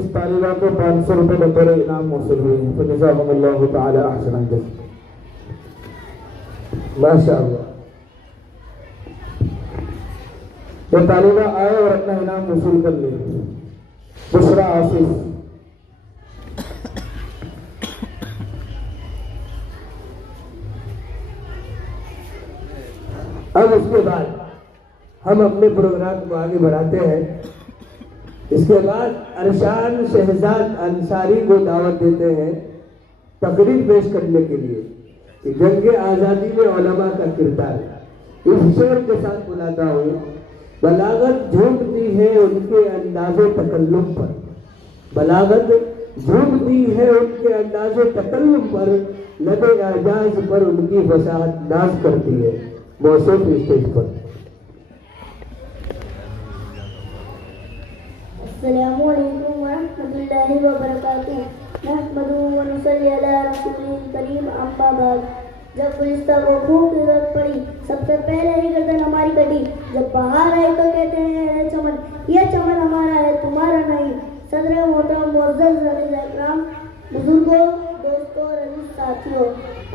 इस तालिबा को 500 रुपये बतौर इनाम मौसूल हुए हैं। तो जज़ाकुमुल्लाहु तआला अहसन जज़ा। माशाअल्लाह, ये तालिबा आए और अपना इनाम वसूल कर ले। बुशरा आसिफ, अब उसके बाद हम अपने प्रोग्राम को आगे बढ़ाते हैं। इसके बाद अरशान शहजाद अंसारी को दावत देते हैं तकरीर पेश करने के लिए कि जंग आज़ादी में उलमा का किरदार। इस शेर के साथ बुलाता हूँ। बलागत झूमती है उनके अंदाज़े तकल्लुम पर, बलागत झूमती है उनके अंदाज़े तकल्लुम पर, लबे एजाज पर उनकी फसाहत नाज करती है मौसूफ स्टेज पर। अस्सलामु अलैकुम वरहमतुल्लाहि वबरकातुहू। नहमदुहु व नुसल्ली अला रसूलिल करीम, अम्मा बाद। जब गुलिस्ता को खूब की जरूरत पड़ी, सबसे पहले ही गर्दन हमारी कटी। जब बाहर आए तो कहते हैं चमन, ये चमन हमारा है तुम्हारा नहीं। सदर मोहतरम मुअज़्ज़ज़ इकराम, बुजुर्गों, दोस्तों और अजीज साथियों,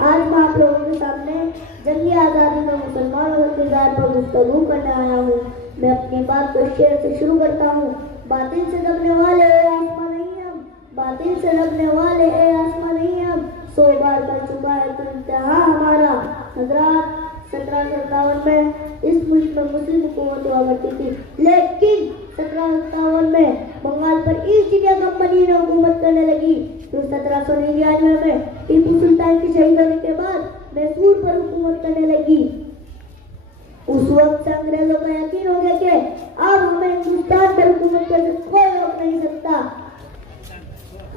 आज मैं आप लोगों के सामने जंग आज़ादी में मुसलमानों के किरदार पर गुफ्तगू करने आया हूँ। मैं अपनी बात को शेर से शुरू करता हूँ। बातिल से दबने वाले आसमां नहीं हम, बातिल से दबने वाले आसमां नहीं हम, 100 बार कर चुका है तो इंतहा हमारा। हजरात, 1757 में इस मुल्क में मुस्लिम हुकूमत हुआ करती थी, लेकिन 1757 में बंगाल पर ईस्ट इंडिया कंपनी ने हुकूमत करने लगी। फिर 1799 में टीपू सुल्तान के शहीद होने के बाद मैसूर पर हुकूमत करने लगी। उस वक्त से अंग्रेजों का यकीन हो गया कि अब हमें हिंदुस्तान पर हुकूमत करने कोई रोक नहीं सकता।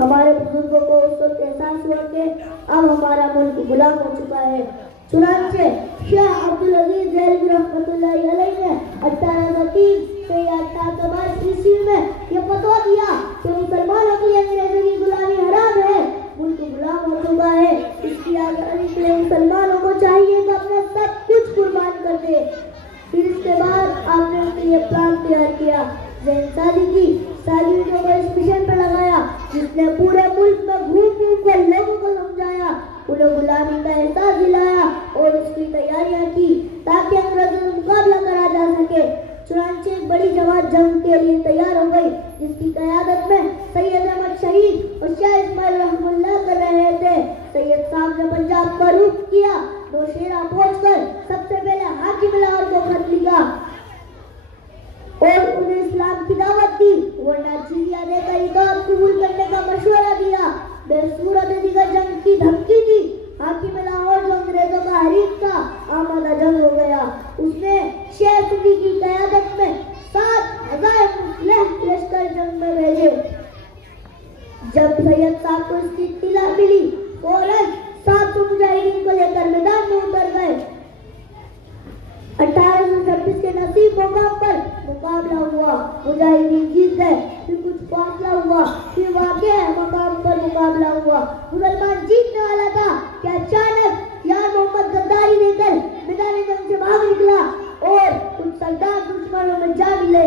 हमारे बुजुर्गों को उस वक्त एहसास हुआ कि अब हमारा मुल्क गुलाम हो चुका है। चुनांचे शाह अब्दुल अजीज ज़ैलवी रहमतुल्लाहि अलैह ने 1803 से 1822 ईस्वी में यह फतवा दिया कि मुसलमानों के लिए अंग्रेजों की गुलामी हराम है, मुल्क गुलाम हो चुका है। इसकी आजादी के लिए मुसलमानों को चाहिए कि अपना सब कुछ कुर्बान कर दे। फिर इसके बाद आपने उनके लिए प्लान तैयार किया, जैन सादी की साजिशों को इस मिशन पर लगाया, जिसने पूरे मुल्क में घूम घूम कर लोगों को समझाया, उन्हें गुलामी का एहसास दिलाया और उसकी तैयारियां की ताकि अंग्रेजों से मुकाबला करा जा सके। चुनांचे एक बड़ी जमात जंग के लिए तैयार हो गई, जिसकी क़यादत में सैयद अहमद शहीद और शाह इस्माइल रहमतुल्लाह कर रहे थे। सैयद साहब ने पंजाब का रुख किया। नौशेरा पहुंचकर सबसे पहले हाकिम लाहौर को खत लिखा और उन्हें इस्लाम की दावत दी, वरना जिजिया देकर इताअत कबूल करने का मशवरा दिया। बेसूरत दिगर जंग की धमकी दी। हाकिम लाहौर जो अंग्रेजों का हरीफ था, आमादा जंग हो गया। उसने शेर सुफी की क़यादत में 7000 मुस्लिम लश्कर जंग में भेजे। जब सैयद साहब को इसकी इत्तिला मिली, फौरन 700 मुजाहिदीन को लेकर मैदान में उतर गए। 1826 के नसीब मुकाम पर मुकाबला हुआ, मुजाहिदीन जीत गए। फिर कुछ फासला हुआ, फिर वाक़ई मकाम पर मुकाबला हुआ। मुसलमान जीतने वाला था कि अचानक यार मोहम्मद गद्दारी देकर मैदान जंग से भाग निकला और कुछ सरदार दुश्मनों में जा मिले,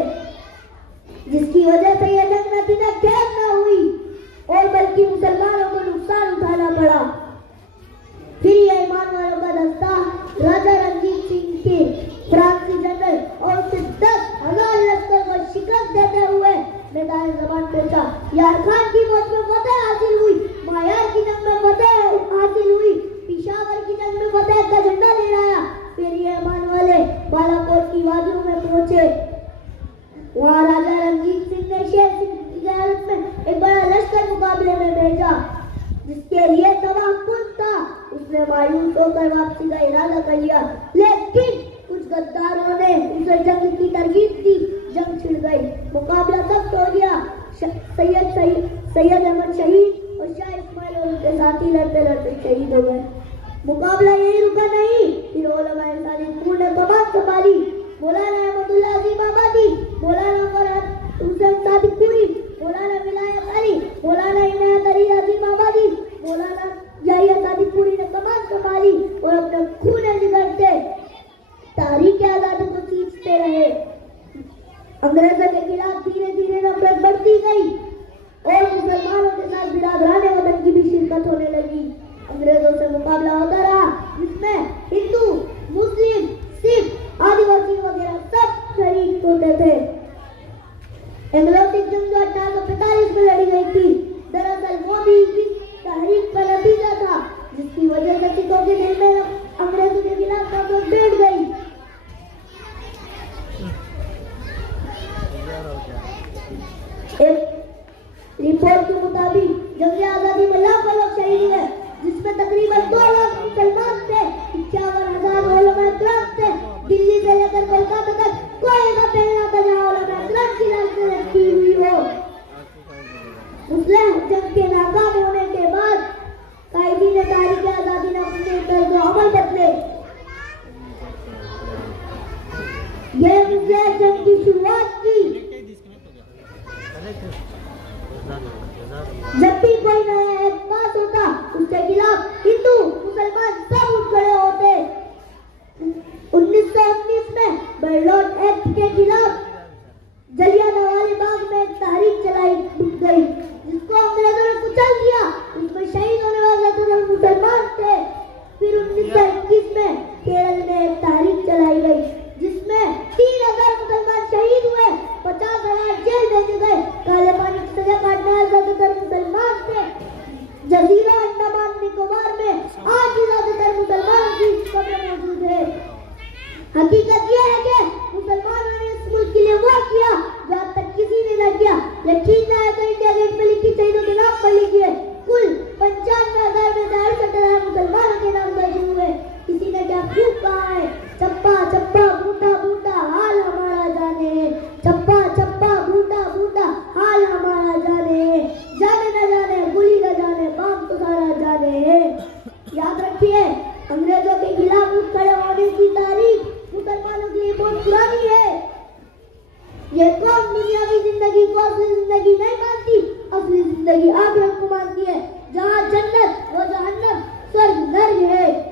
जिसकी वजह से यह जंग नतीजा खैर न हुई और बल्कि मुसलमानों को नुकसान उठाना पड़ा। फिर यह ईमान वालों का दस्ता राजा रंजीत सिंह के फ्रांसी जनरल और उसके 10,000 लश्कर को शिकस्त देते हुए मैदान ज़बान पहुंचा। यार खान की मौत में फतह हासिल हुई, मायार की जंग में फतह हासिल हुई, पिशावर की जंग में फतह का झंडा लहराया। फिर ये ईमान वाले बालाकोट की वादियों में पहुंचे। वहाँ राजा रंजीत सिंह ने शेर सिंह की क़यादत में एक बड़ा लश्कर मुकाबले में भेजा, जिसके लिए तवक्कुल था। उसने मायूस होकर वापसी का इरादा कर लिया, लेकिन कुछ गद्दारों ने उसे जंग की तरकीब दी। जंग छिड़ गई, मुकाबला सख्त हो गया। सैयद अहमद शहीद और शाह इस्माइल और उनके साथी लड़ते लड़ते शहीद हो गए। मुकाबला यही रुका नहीं, फिर उलमाए सालिहीन ने कमान संभाली। मौलाना अहमदुल्लाह अजीम आबादी, मौलाना फरहत हुसैन सादिकपुरी, मौलाना विलायत अली, मौलाना इनायत अली अजीम आबादी, मौलाना याहिया सादिकपुरी ने कमान संभाली और अपने खून जिगर से तारीख आज़ादी को सींचते रहे। अंग्रेजों के खिलाफ धीरे धीरे नफरत बढ़ती गई और रिपोर्ट के मुताबिक जंग आजादी में लाखों लोग शहीद हुए, जिसमें तकरीबन 2 लाख मुसलमान थे, 51,000 उलमा इकराम थे। दिल्ली से लेकर कोलकाता तक कोई ऐसा पहला था जहाँ उलमा इकराम की लाशें रखी हुई हो। मुस्लिम जंग के नाकाम होने के बाद कायदीन तारीख आजादी ने अपने तर्ज अमल बदले। यह मुस्लिम जंग की शुरुआत की। जब भी कोई नया एक्ट पास होता, उसके खिलाफ हिंदू मुसलमान सब उठ खड़े होते। 1919 में बर्लॉट एक्ट के खिलाफ जलियांवाला बाग में एक तहरीक चलाई गई, जिसको अंग्रेजों ने कुचल दिया। उसमें शहीद होने वाले तो मुसलमान थे। फिर 1921 में केरल में एक तहरीक चलाई गई, जिसमें 3,000 मुसलमान शहीद हुए, 50,000 जेल भेजे गए। काले पानी की सजा काटने वाले ज्यादातर मुसलमान थे। जजीरा अंडमान निकोबार में आज भी ज्यादातर मुसलमानों की कब्रें मौजूद है। हकीकत यह है कि मुसलमानों ने इस मुल्क के लिए वो किया जो अब तक किसी ने न किया। यकीन न आए तो इंडिया गेट में लिखी शहीदों के नाम पर लिखिए। कुल 95,000 में 68,000 मुसलमानों के नाम दर्ज हुए। किसी ने क्या खूब कहा है, चप्पा चप्पा बूटा बूटा हाल हमारा जाने, चप्पा चप्पा बूटा बूटा हाल हमारा जाने, जाने न जाने गुली न जाने बाप तो सारा जाने। याद रखिए, अंग्रेजों के खिलाफ उठ खड़े होने की तारीख मुसलमानों के लिए बहुत पुरानी है। ये कौम दुनियावी जिंदगी को असली जिंदगी नहीं मानती, असली जिंदगी आखिरत को मानती है, जहाँ जन्नत और जहन्नम स्वर्ग नर्क है।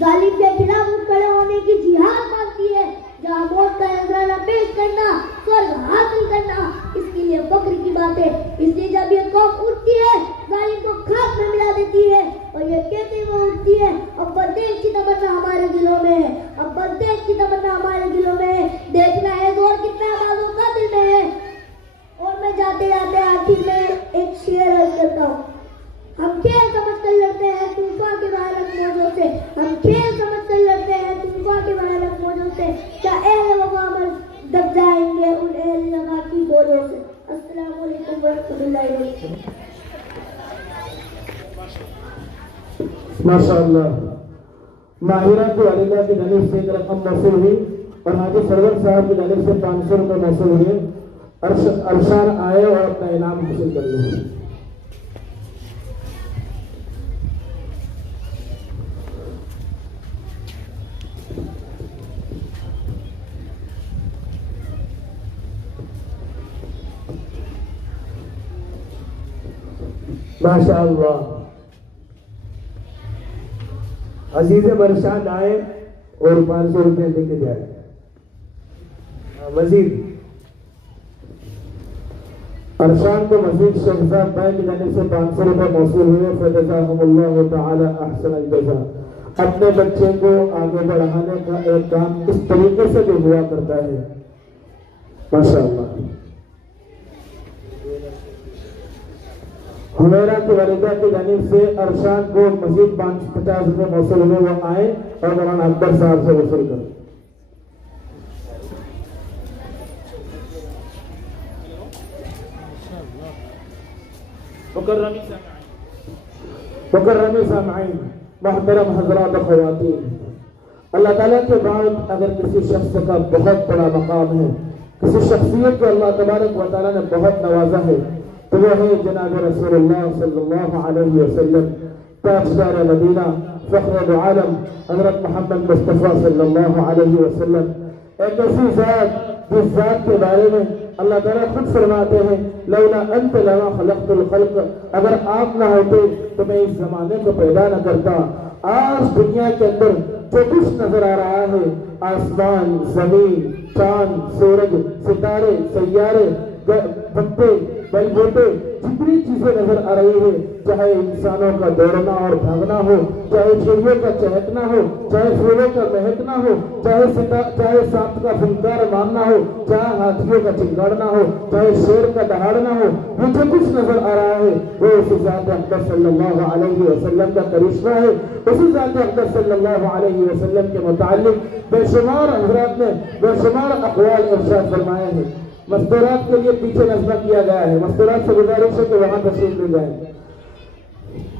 जालिम के खिलाफ उठ खड़े होने की जिहाद मानती है, जहाँ मौत का नजराना पेश करना स्वर्ग हासिल करना इसके लिए फख्र की बात है। इसलिए जब ये कौम उठती है, जालिम को खाक में मिला देती है और ये कहते हुए उठती है, अब बर्देश की तमन्ना हमारे दिलों में है, अब बर्देश की तमन्ना हमारे दिलों में है। देखना है जोर कितना आवाजों का दिल में है। और मैं जाते जाते आखिर में एक शेर अर्ज करता हूँ। हम खेल समझ कर लड़ते हैं तूफान के भयानक मौजों से, हम खेल समझ कर लड़ते हैं तूफान के भयानक मौजों से। क्या अहले वफा मर दब जाएंगे उन अहले वफा की बोझों से। अस्सलाम वालेकुम वरहमतुल्लाहि वबरकातुहू। माशाअल्लाह, माहिरा की वालिदा की जानिब से एक रकम मौसूल हुई और हाजी सरवर साहब की जानिब से 500 रुपये मौसूल हुए। अरशान आए और अपना इनाम हासिल कर ले। माशाअल्लाह, अजीज बरसात आए और 500 रुपये लेके जाए। मजीद अरशान को मजीद शहजाद भाई की जानिब से 500 रुपये मौसूल हुए। फजज़ाहुमुल्लाहु तआला अहसनल जज़ा। अपने बच्चे को आगे बढ़ाने का एक काम इस तरीके से भी हुआ करता है। माशाअल्लाह। हुमैरा की वालिदा की जानिब से अरशान को मजीद 50 रुपये मौसूल हुए। वो आए और मौलाना अकबर साहब से वसूल करें। मुकर्रमी सामईन, मोहतरम हज़रात व ख़वातीन, अल्लाह ताला के बाद अगर किसी शख्स का बहुत बड़ा मकाम है, किसी शख्सियत को अल्लाह तबारक व तआला ने बहुत नवाजा है, तो वो है जनाब रसूलुल्लाह सल्लल्लाहु अलैहि वसल्लम, ताजदार मदीना, फ़ख्रुल आलम हज़रत मोहम्मद मुस्तफ़ा सल्लल्लाहु अलैहि वसल्लम। एक ऐसी ज़ात जिस ज़ात के बारे में अल्लाह ताला खुद फरमाते हैं, लौला अंत लमा खलक़तुल खल्क़, अगर आप ना होते तो मैं इस जमाने को पैदा न करता। आज दुनिया के अंदर जो कुछ नजर आ रहा है, आसमान, जमीन, चांद, सूरज, सितारे, सैयारे, पत्ते, बलबूटे, जितनी चीजें नजर आ रही है, चाहे इंसानों का दौड़ना और भागना हो, चाहे चिड़ियों का चहकना हो, चाहे फूलों का महकना हो, चाहे सांप का फुंकार मारना हो, चाहे हाथियों का चिंगाड़ना हो, चाहे शेर का दहाड़ना हो, ये जो कुछ नजर आ रहा है वो उसी ज़ात अक़दस सल्लल्लाहु अलैहि वसल्लम का करिश्मा है। उसी ज़ात अक़दस सल्लल्लाहु अलैहि वसल्लम के मुताल्लिक़ बेशुमार हज़रात ने बेशुमार अक़वाल इरशाद फरमाए हैं। मस्तूरात के लिए पीछे नस्बा किया गया है। मस्तूरात से गुजारिश है कि वहां तशरीफ ले जाए।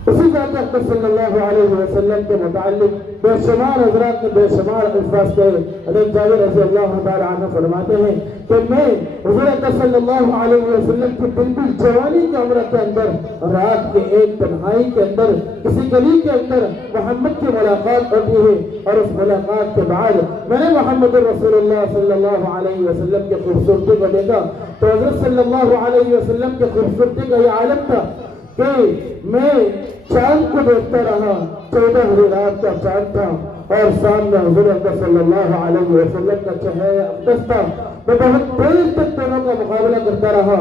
उसी बात अक़बर सल्लल्लाहु अलैहि वसल्लम के मुताल्लिक बेशुमार हज़रात ने बेशुमार अल्फाज़ के हज़रत जाबिर रज़ी अल्लाह तआला अन्हु फरमाते हैं कि मैं हुज़ूर अक़बर सल्लल्लाहु अलैहि वसल्लम की बिल्कुल जवानी की उम्र के अंदर रात के एक तन्हाई के अंदर किसी गली के अंदर मोहम्मद की मुलाकात होती है और उस मुलाकात के बाद मैंने मोहम्मद रसूलुल्लाह सल्लल्लाहु अलैहि वसल्लम की खूबसूरती को देखा तो हज़रत सल्लल्लाहु अलैहि वसल्लम की खूबसूरती का यह आलम था कि मैं चांद को देखता रहा। 14 रात का चांद था और सामने हुज़ूर अक़बर सल्लल्लाहु अलैहि वसल्लम का चेहरा अक़दस था। मैं बहुत देर तक दोनों का मुकाबला करता रहा,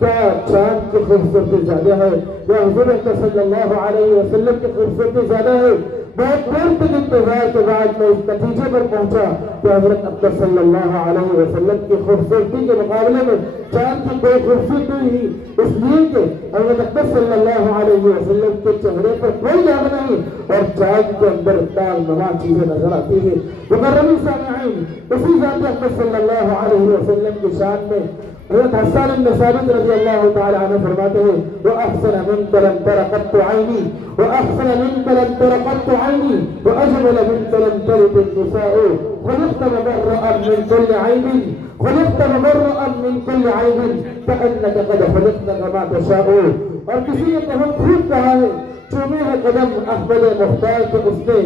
क्या चांद की खूबसूरती ज्यादा है या हुज़ूर अक़बर सल्लल्लाहु अलैहि वसल्लम की खूबसूरती ज्यादा है। बहुत देर तक इंतजार के बाद मैं इस नतीजे पर पहुंचा कि हज़रत अक़बर सल्लल्लाहु अलैहि वसल्लम की खूबसूरती के मुकाबले में चांद की कोई खूबसूरती ही, इसलिए कि हज़रत अक़बर सल्लल्लाहु अलैहि वसल्लम के चेहरे पर कोई दाग नहीं और चांद के अंदर दागनुमा चीजें नजर आती है। मुकर्रम सामिईन, उसी ज़ात अक़बर सल्लल्लाहु अलैहि वसल्लम की शान में हज़रत हस्सान इब्न साबित रज़ी अल्लाह तआला अन्हु फरमाते हैं व अहसन मिनका लम तरा क़त्तु ऐनी व अहसन मिनका लम तरा क़त्तु ऐनी व अजमल मिनका लम तलिद निसाउ खुलिक़्त मुबर्रअन मिन कुल्लि ऐबिन खुलिक़्त मुबर्रअन मिन कुल्लि ऐबिन कअन्नका क़द खुलिक़्त कमा तशाउ। और किसी ने बहुत खूब कहा है, चूमे है कदम अहमद मुख्तार के उसने,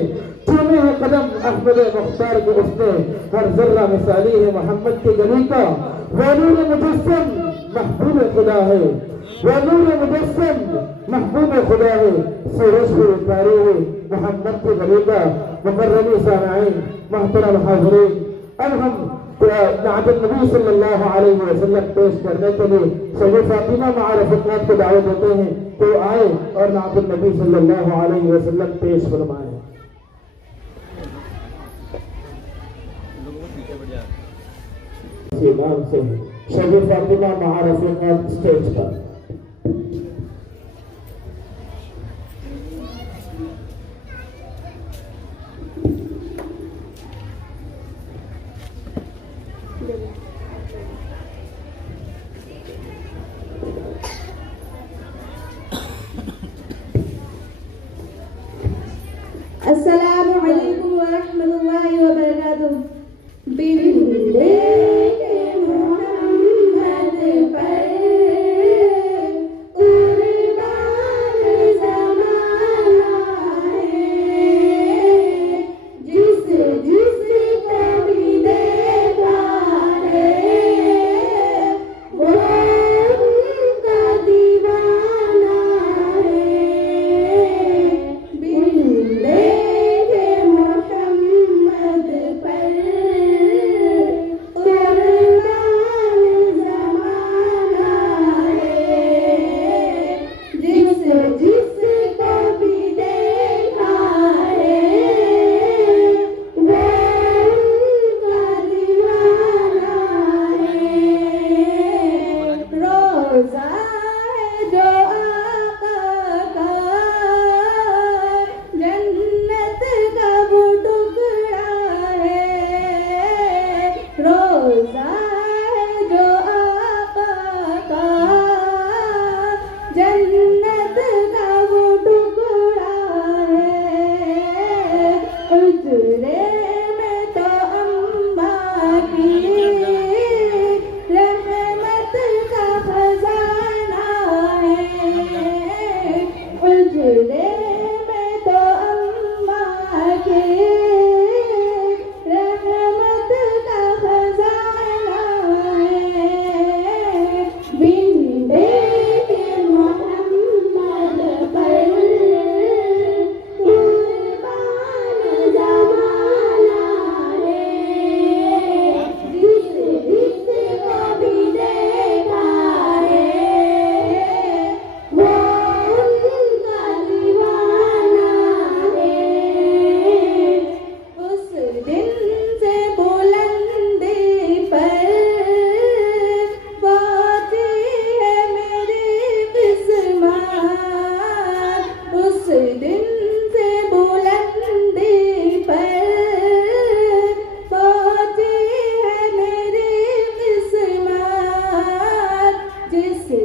चूमे है कदम अहमद मुख्तार के उसने, हर जर्रा मिसाली है मोहम्मद के गली का। वो नूर मुजस्सम महबूब खुदा है, वो नूर मुजस्सम महबूब खुदा है, सूरज भी उतारे है मोहम्मद के गली का। मुकर्रमी सामिईन, मोहतरम हाज़रीन, अब हम नात नबी सल्लल्लाहु अलैहि वसल्लम पेश करने के लिए सैयदा फातिमा मारफत को दावत देते हैं तो आए और नात नबी सल्लल्लाहु अलैहि वसल्लम पेश फरमाएं। इमाम से सैयदा फातिमा मारफत स्टेज पर। अस्सलामु अलैकुम व रहमतुल्लाहि व बरकातुहू। पर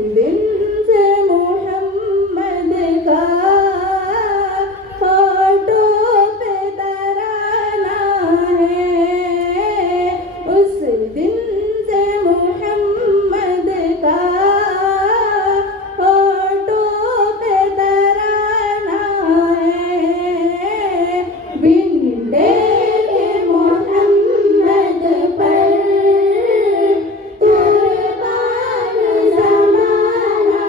दिन से मोहम्मद का होठों पे तराना है। उस दिन से मोहम्मद का होठों पे तराना है। बिंदे के मोहम्मद पर कुर्बान ज़माना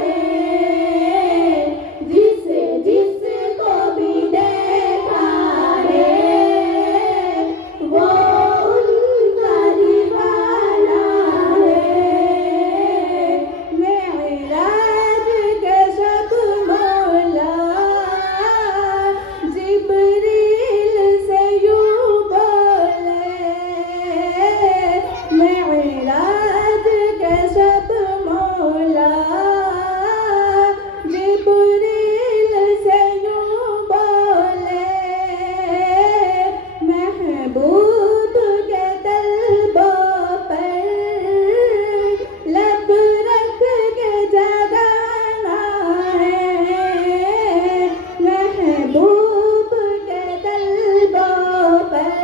है। जिस जिसको भी देखा है वो उनका दीवाना है। मेराज के शब मौला जिब्रील से यूं बोले। मेराज के शब मौला जिब्रील से यूं बोले। महबूब के तलबों पर लब रख के जगाना है। महबूब के तलबों पर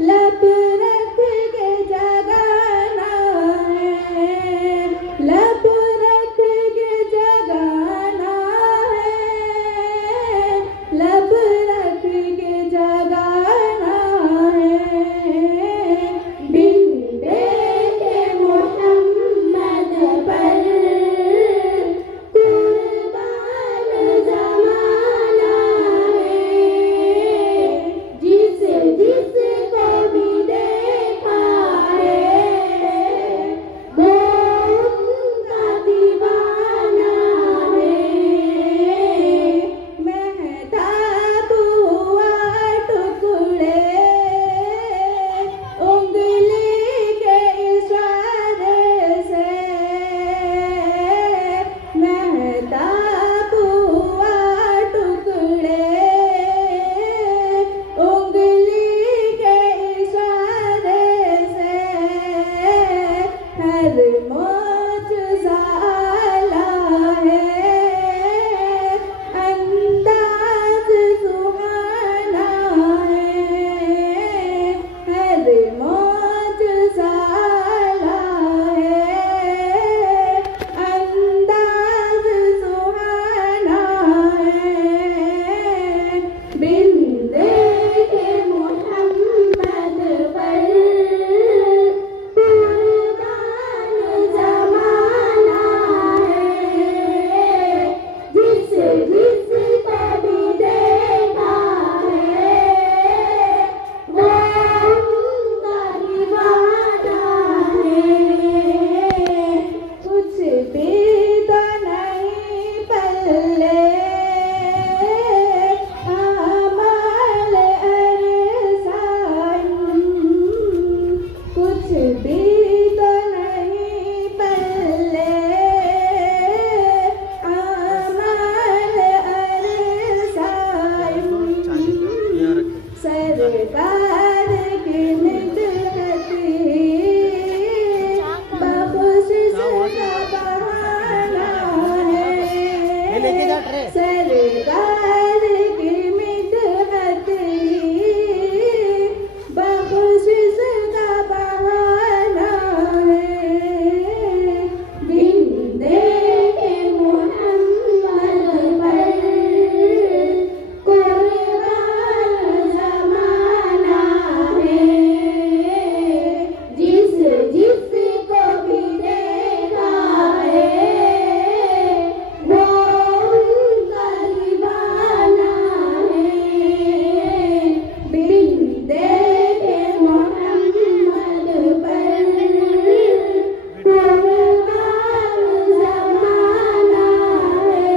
लब रख के जगाना है। लब रख के जगाना है। लब रख के जगाना है। बिंदे के मोहम्मद पर कुर्बान ज़माना है। जिस जिसको भी देखा है वो उनका दीवाना है। महताब हुआ टुकड़े उंगली के इशारे से। महताब हुआ टुकड़े उंगली के इशारे से। हर मौजज़ा आला है। अंदाज़ सुहाना है। हर मौजज़ा आला है। अंदाज़ सुहाना है। बिंदे के मोहम्मद पर कुर्बान ज़माना है। जिस जिसको भी देखा है वो उनका दीवाना है। कुछ भी तो नहीं पल्ले आमाल अरसाई। कुछ भी तो नहीं पल्ले आमाल अरसाई। सरकार की निदहती बख्शिश का बहाना है। सरकार की मिदहती बख्शिश का बहाना है। बिंदे के मोहम्मद पर कुर्बान ज़माना है। जिस जिसको भी देखा है वो उनका दीवाना है। बिंदे के मोहम्मद पर कुर्बान ज़माना है।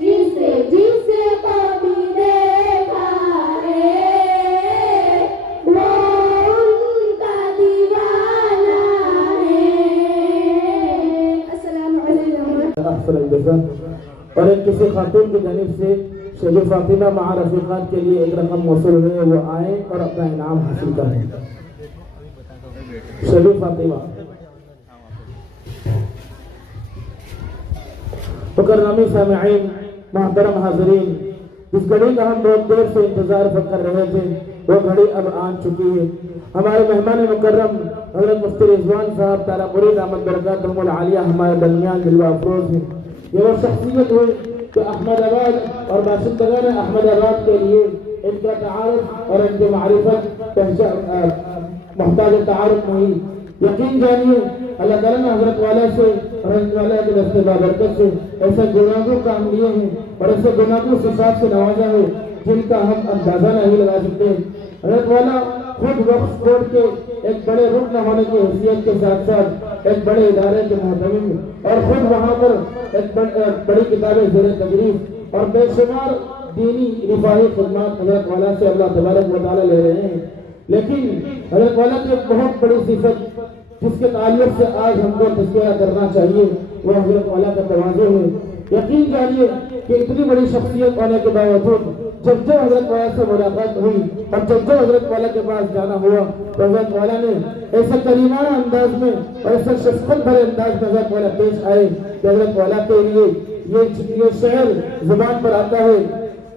जिस जिसको भी देखा है वो उनका दीवाना है। अस्सलामु अलैकुम। अहसन अल-जज़ा। और एक किसी खातून की जानिब से शबीर फातिमा मआ रफ़ीक़ात के लिए एक रकम मौसूल हुई है, वो आए और अपना इनाम हासिल करें। शबीर फातिमा। मुकर्रमी सामिईन, मोहतरम हाज़रीन, जिस घड़ी का हम बहुत देर से इंतजार कर रहे थे वो घड़ी अब आ चुकी है। हमारे मेहमान मुकर्रम हज़रत मुफ्ती रिजवान साहब ताला मुरीद अहमद बरकातुहुल आलिया हमारे दरमियान जलवा अफरोज हैं। ये वो शख्सियत हुई कि अहमदाबाद और बाशिंदगान अहमदाबाद के लिए इनका तारुफ और इनकी मारिफत मोहताज तारुफ हुई। यकीन जानिए अल्लाह ताला ने हज़रत वाला से और हज़रत वाला के दस्ते बाबरकत से ऐसे गुनाहों काम लिए हैं और ऐसे गुनाहों सिफात से नवाजा है जिनका हम अंदाजा नहीं लगा सकते। हज़रत वाला खुद वक्फ बोर्ड के एक बड़े रुकन होने की हैसियत के साथ साथ एक बड़े इदारे के मोहतमिम और खुद वहाँ पर एक बड़ी किताबें ज़ेर तदरीस और बेशुमार दीनी रिफाही खुदमात हज़रत वाला से अल्लाह तबारक व तआला ले रहे हैं। लेकिन हज़रत वाला की एक बहुत बड़ी सिफत जिसके ताल्लुक से आज हमको तज़किरा करना चाहिए वो हज़रत वाला का तवाज़ु है। यकीन जानिए कि इतनी बड़ी शख्सियत होने के बावजूद जब हज़रत वाला से मुलाकात हुई और जब हज़रत वाला के पास जाना हुआ तो हज़रत वाला ने ऐसे करीमाना अंदाज में और ऐसे शफ़क़त भरे अंदाज में हज़रत वाला पेश आए कि हज़रत वाला के लिए ये शेर जुबान पर आता है।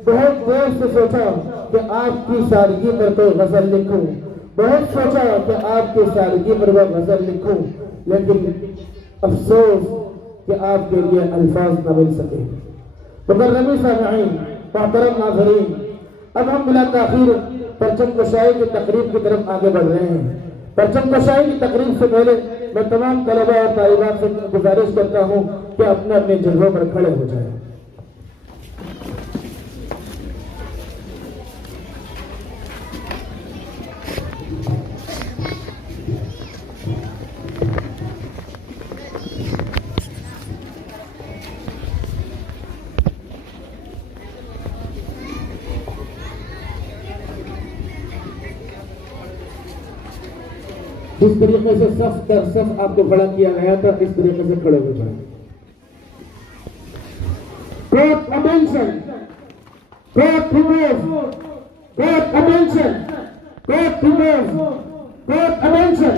बहुत देर से सोचा कि आपकी सादगी पर कोई गजल लिखूं, बहुत सोचा कि आपकी सादगी पर वह गजल लिखूं, लेकिन अफसोस कि आपके लिए अल्फाज न मिल सके। मुकर्रमी सामिईन, मोहतरम नाज़रीन, अब हम बिला ताख़ीर परचम कुशाई की तकरीब की तरफ आगे बढ़ रहे हैं। परचम कुशाई की तकरीब से पहले मैं तमाम तलबा और तालिबात से गुजारिश करता हूँ कि अपने अपने जगहों पर खड़े हो जाएं। जिस तरीके से सफ दर सफ आपको खड़ा किया गया था इस तरीके से खड़े हो जाए। Court attention, court remove, court attention, court remove, court attention,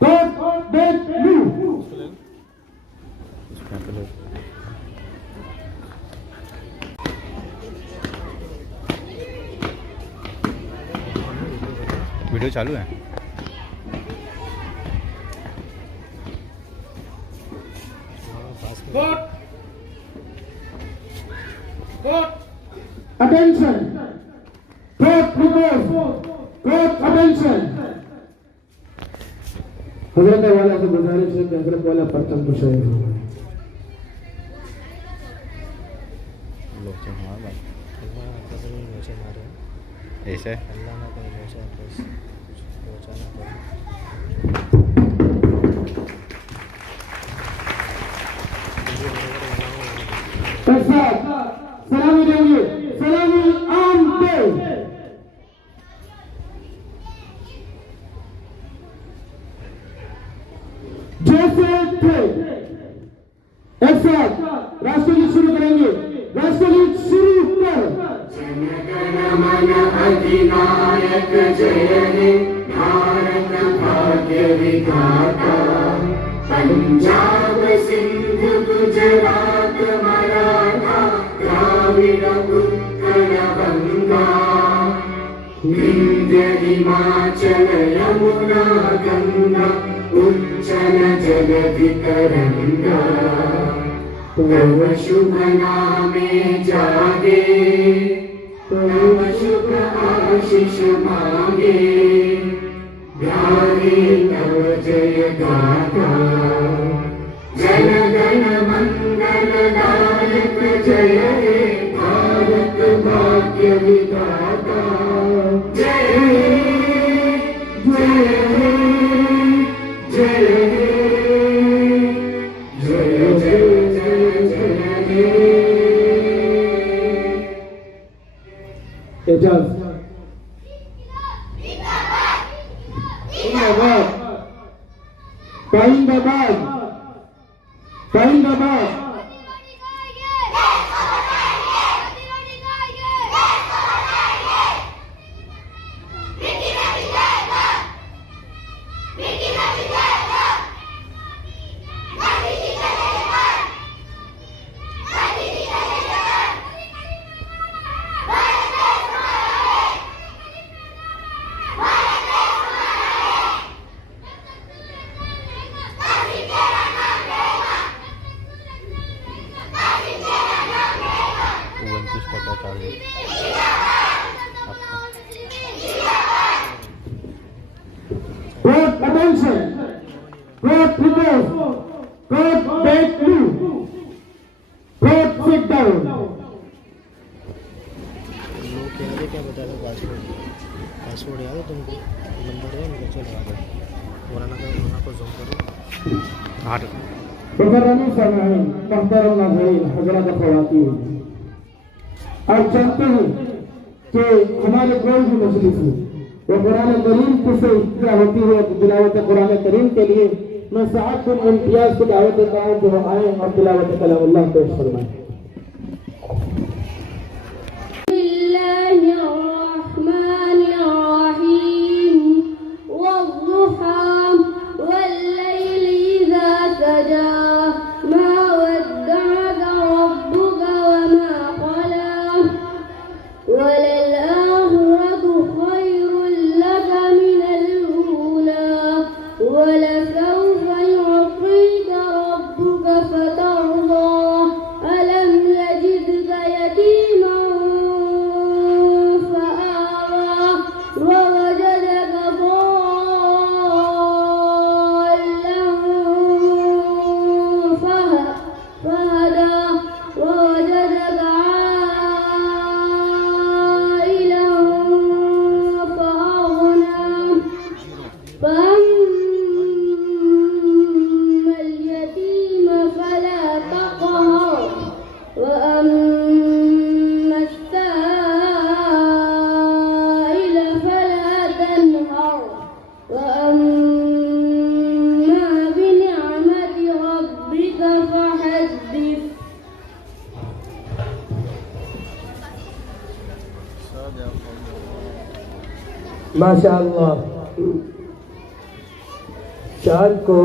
court don't move. Video चालू है। Attention! Court remove! Court attention! हज़रत वाला से गुजारिश है कि हज़रत वाला परचम कुशाई हो। ऐसे सलामी देंगे, सलामी आम दे। जैसे थे एक साथ राष्ट्रगीत शुरू करेंगे। राष्ट्रगीत शुरू कर। जनगण मन अधिनायक जय हे भारत भाग्य विधाता। पंजाब सिंध गुजरात मराठा द्राविड़ उत्कल गंगा। विंध्य हिमाचल यमुना गंगा उच्चल जगति तरंगा। तव शुभ नामे जागे तव शुभ आशीष मांगे। गाए तव जय गाथा जन गण मंगल दायक जय हे भारत भाग्य विधाता। जय जय जय जय जय जय जय। एजाज पाइंदाबाद पाइंदाबाद चालू Court attention. Court repose. Court date 2. Court sit down. लोग कहेंगे क्या बता रहे पासवर्ड याद है तुमको नंबर है उनका चलो आ जाओ वरना को जूम करो हाँ मुकर्रम सामईन मुहतरम नाज़रीन हज़रात ख़वातीन आप जानते हैं कि हमारे कोई भी मजलिस है वो कुरान करीम से क्या होती है तिलावत कुरान करीम के लिए मैं साथ बिन इम्तियाज को दावत देता हूँ कि वो आए और तिलावत कलामुल्लाह पेश फरमाएं। माशाअल्लाह चाँद को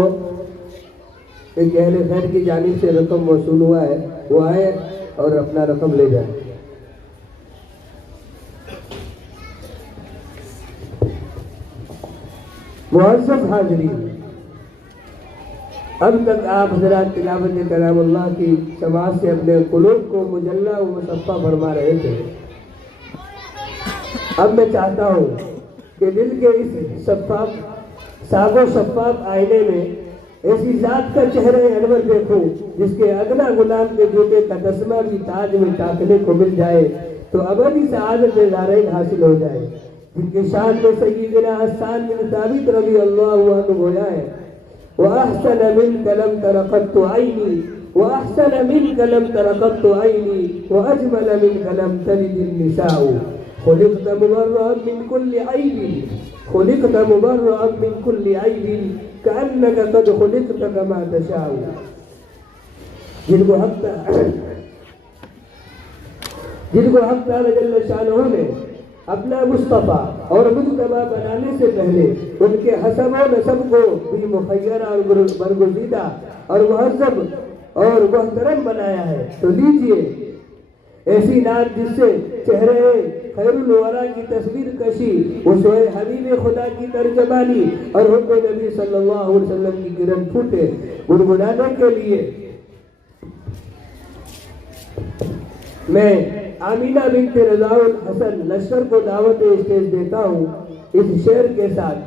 एक अहले खैर की जानिब से रकम वसूल हुआ है, वो आए और अपना रकम ले जाए। मुअज़्ज़ज़ हाज़रीन, अब तक आप हज़रात तिलावत कलामुल्लाह की समाज से अपने कुलूब को मुजल्ला व मुसफ़्फ़ा फरमा रहे थे। अब मैं चाहता हूँ कि दिल के इस सागो शफ़ाफ़ आईने में ऐसी ज़ात का चेहरा अनवर देखूं जिसके अगना गुलाम के जूते का तस्मा भी ताज में ताकने को मिल जाए तो अबदी सआदत ज़ारैन हासिल हो जाए। जिनकी शान में सय्यदना हसन बिन साबित रज़ी अल्लाहु अन्हु गोया है, व अहसन मिन कलम तरक़त आईनी व अहसन मिन कलम तरक़त आईनी व अजमल मिन कलम तलिद निसाउ खुलिक़त मुबर्रअन मिन कुल्लि ऐबिन खुलिक़त मुबर्रअन मिन कुल्लि ऐबिन कअन्नक क़द खुलिक़त कमा तशाउ। जिनको हक़ ताला जल्ल शानहू ने अपना मुस्तफ़ा और मुज्तबा बनाने से पहले उनके हसब और नसब को भी मुखय्यर और बरगुज़ीदा और मुहज़्ज़ब और मुहतरम बनाया है। तो लीजिए ऐसी नात जिससे चेहरे खैरुल वरा की तस्वीर कशी, उसमें हबीब खुदा की तर्जमानी और हुक्म नबी सल्लल्लाहु अलैहि वसल्लम की किरण फूटे गुनगुनाने के लिए मैं आमीना बिन्त रज़ाउल हसन लश्कर को दावत स्टेज देता हूँ इस शेर के साथ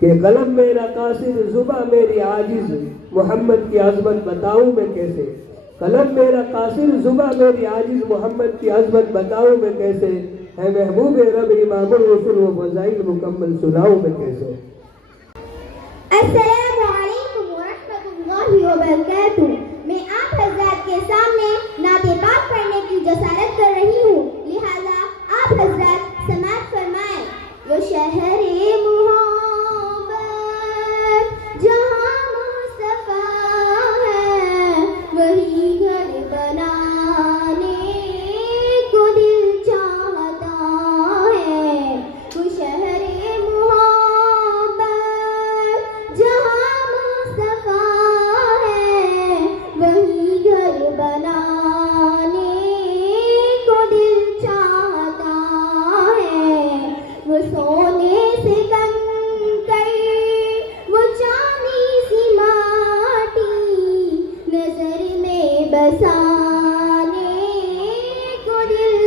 कि कलम मेरा कासिर जुबा मेरी आजिज मोहम्मद की अज़मत बताऊँ मैं कैसे। कलम मेरा कासिर जुबा मेरी आजिज मोहम्मद की अज़मत बताऊँ मैं कैसे। है महबूब रब इमामुल रसूल व फज़ाइल मुकम्मल सुनाऊँ मैं कैसे। अस्सलामु अलैकुम व रहमतुल्लाहि व बरकातुहू। मैं आप हज़रात के सामने नाते पाक पढ़ने की जसारत कर रही हूँ, लिहाजा आप हज़रात समाअत फरमाएं। वो शहरे मोहब्बत जहाँ मुस्तफ़ा है वही घर बनाने को दिल चाहता है। वो शहरे मोहब्बत जहाँ मुस्तफ़ा है वही घर बनाने को दिल चाहता है। वो सोने से कंकर वो चांदी सी माटी नजर में बसाने को दिल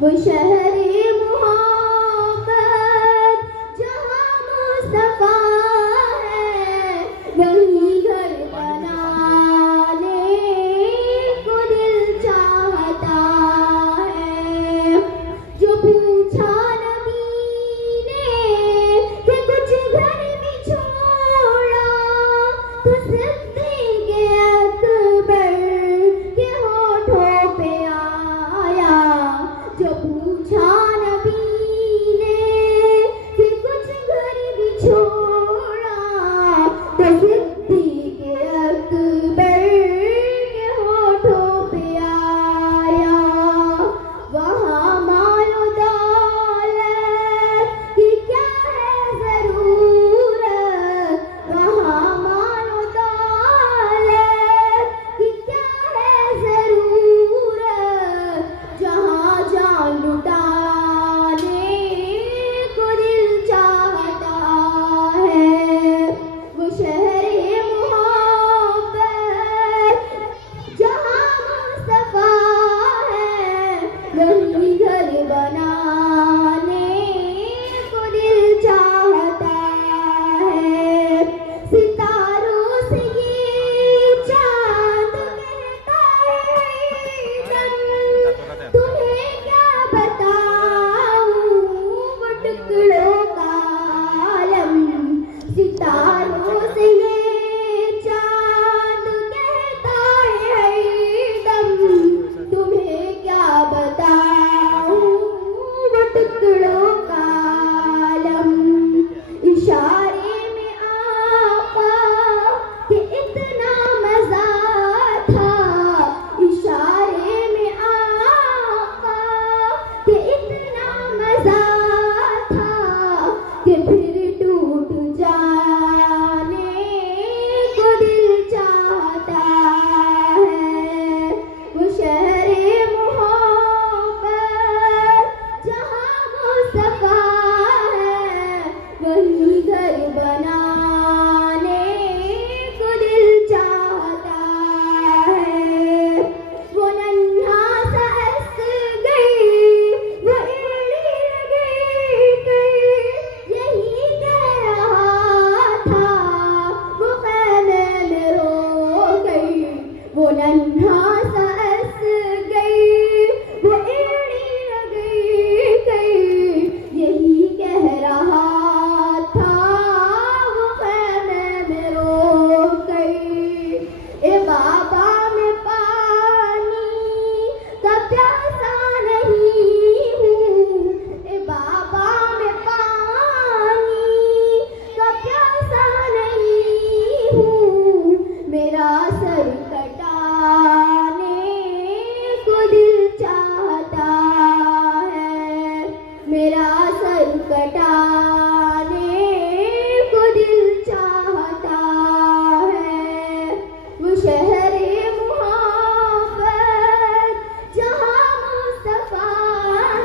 वो शहरे मोहब्बत जहाँ मुस्तफा है, वही घर बनाने को दिल चाहता है। जो पूछा नबी ने कि कुछ घर भी छोड़ा, तो सिद्दीक़ अकबर के होठों पे आया। जो पूछा नबी ने कि कुछ घर भी छोड़ा, तो सिद्दीक़ अकबर के होठों पे आया। वहाँ मालो दौलत की क्या है ज़रूरत, वहाँ मालो दौलत की क्या है ज़रूरत, जहाँ जान लुटाने को दिल चाहता है। वो शहरे मोहब्बत जहाँ मुस्तफा है, वही घर बनाने को दिल चाहता है। सितारों से ये चांद कहता है दम, तुम्हें क्या बताऊं वो टुकड़ों का आलम। सितारों से ये चांद कहता है दम, तुम्हें क्या बताऊं वो टुकड़ों का आलम। इशारे में आका कि इतना मजा था, इशारे में आका कि इतना मजा था, कि फिर टूट जाने को दिल चाहता है। वो शहरे मोहब्बत जहाँ मुस्तफा है, वही घर बनाने को दिल चाहता है। वो नन्हा सा असगर, वो एड़ी गई, यही कह रहा था, वो ख़ैमे में रो गई। वो नन्हा सा असगर, वो एड़ी गई, यही कह रहा था, वो ख़ैमे में रो गई। ए बाबा मैं पानी का प्यासा नहीं हूँ, ए बाबा मैं पानी का प्यासा नहीं हूँ, मेरा सर कटाने को दिल चाहता है, मेरा सर कटाने को दिल चाहता है। वो शहरे मोहब्बत जहाँ मुस्तफा